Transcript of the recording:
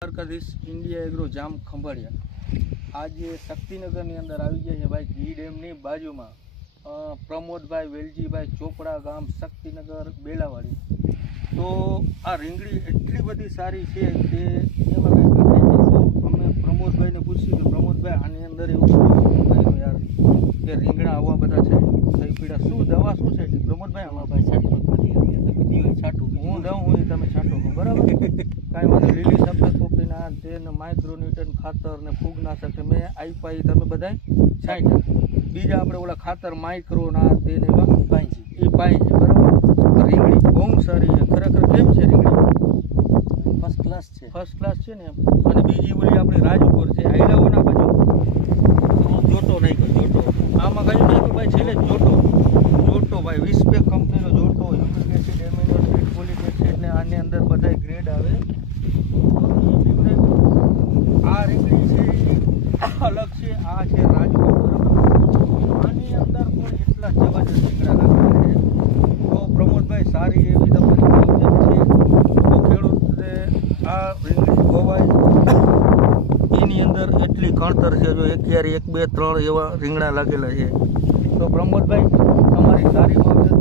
Dwarkadhish India agro Jam Khambhalia. આજે શક્તિનગરની અંદર આવી ગયા છે ભાઈ જી ડેમની બાજુમાં. પ્રમોદભાઈ વેલજીભાઈ ચોપડા ગામ શક્તિનગર બેલાવાડી. તો આ રીંગણી એટલી બધી સારી છે કે એમાં કંઈ ઘટે નહીં. તો અમે પ્રમોદભાઈને પૂછ્યું કે પ્રમોદભાઈ આની અંદર એવું શું યાર? કે રીંગણા આવા બધા છે થઈ પીડા. શું દવા શું છે પ્રમોદભાઈ? આમાં ભાઈ છાંટો તમે દિવાળી છાંટું. હું દઉં હું તમે છાંટો. બરાબર? કાંઈ વાંધો લીલી સફેદ પોપીના તેન માઇક્રોન્યુટન ખાતર ને ફૂગનાશક મેં આપ્યા એ તમે બધાય છાંટ્યા બીજા આપણે ઓલા ખાતર માઇક્રોના તેને પાય એવા પાઈ છે. એ પાઈ છે બરાબર? રીંગણી બહુ સારી છે. ખરેખર કેમ છે રીંગણી? ફર્સ્ટ ક્લાસ છે. ફર્સ્ટ ક્લાસ છે ને અને બીજી ઓલી આપણી રાજપુર છે આઈલાઓના બાજુ. જોટો નાખ્યો જોટો. આમાં કયું નાખ્યું ભાઈ છેલ્લે જોટો. જોટો ભાઈ વિસ્પેક કંપનીનો જોટો humic acid amino acid folic acid ને આની અંદર બધાય ગ્રેડ આવે તો ઈ પીવડાવ્યું. આ રીંગણી છે ઈ અલગ છે. આ છે રાજપુર આની અંદર પણ એટલા જબરજસ્ત રીંગણા લાગેલા છે. તો પ્રમોદભાઈ, સારી એવી તમારી માવજત છે. તો ખેડૂતને આ રીંગણી ગોવાય. એની અંદર એટલી કણતર છે જો એક ક્યારે એક બે ત્રણ એવા રીંગણા લાગેલા છે. તો પ્રમોદભાઈ, તમારી સારી માવજત